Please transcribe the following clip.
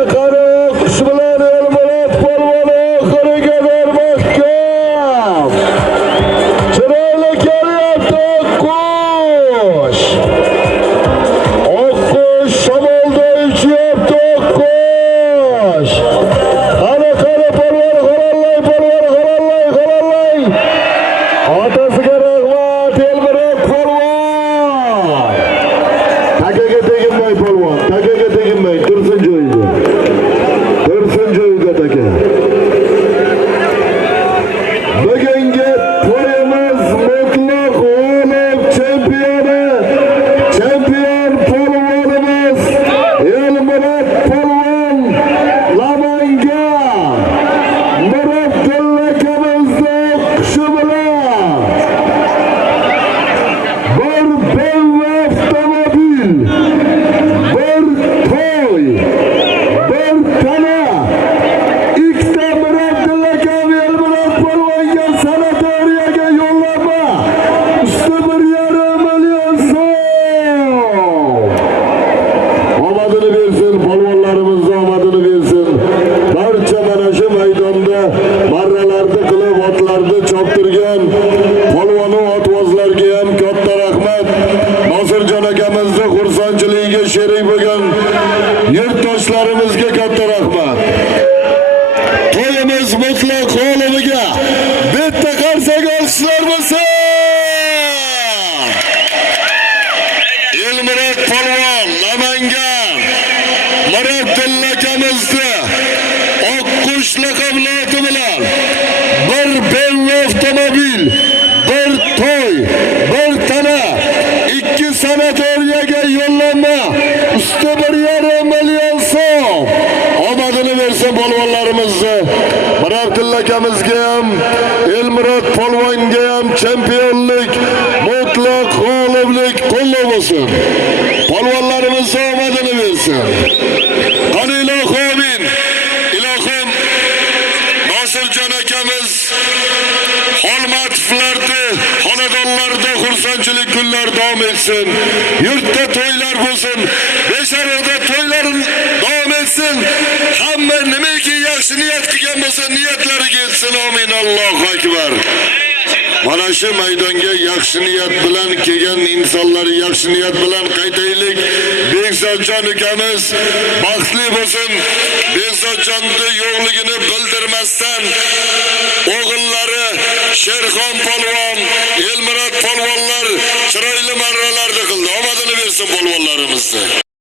Qush bilan Elmurod polvoni oxiriga bermoqqa. Chiroyli kelyapti Oqqush. Oqqush shamolda uchyapti Oqqush. Qani polvon g'arallay. Otasiga rahmat Elmurod polvon. Takaga teginmay polvon, takaga teginmay tursin joyida. Bugungi to'yimiz mutlaq g'olib chempion polvonimiz Elmurod polvon Namangan Murodilla akamizni Qushi bilan bir BMW avtomobil, bir to'y, bir tana, ikkita Murodilla akam Elmurod polvonga sanatoriyaga yo'llama, usti 1,5 million so'm. Omadini bersin, polvonlarimizni omadini bersin. Barcha mana shu maydonda marralarni qilib, otlarni choptirgan polvon otvozlarga ham katta rahmat. Nosirjon akamizni xursandchiligiga sherik bo'lgan yurtdoshlarimizga katta rahmat. To'yimiz mutlaq g'olibiga bitta qarsak olishlar bo'lsin. Elmurod polvon Namangan Murodilla akamizni Oqqush laqablati bilan bir BMW avtomobil, bir to'y, bir tana, ikki sanatoriyaga yo'llanma, usti 1,5 million so'm. Omadini bersin polvonlarimizni. Murodilla akamizga ham, Elmurod polvonga ham chempionlik, mutlaq g'oliblik qo'llab bo'lsin. Polvonlarimiz omadini bersin. Qani ilohim, ilohim Nosirjon akamiz Xolmatovlarda, xonadonlarda xursandchilik kunlar davom etsin. Yurtda to'ylar bo'lsin, Besharoqda to'ylar davom etsin. Hamma nimaki yaxshi niyat qilgan bo'lsa, niyatlariga yetsin. Amin. Allohu akbar. Mana shu maydonga yaxshi niyat bilan kelgan insonlar yaxshi niyat bilan qaytaylik. Bekzodjon ukamiz baxtli bo'lsin. Bekzodjonni yo'qligini bildirmasdan o'g'illari Sherxon polvon, Elmurod polvonlar chiroyli marralarni qildi. Omadini bersin polvonlarimizni.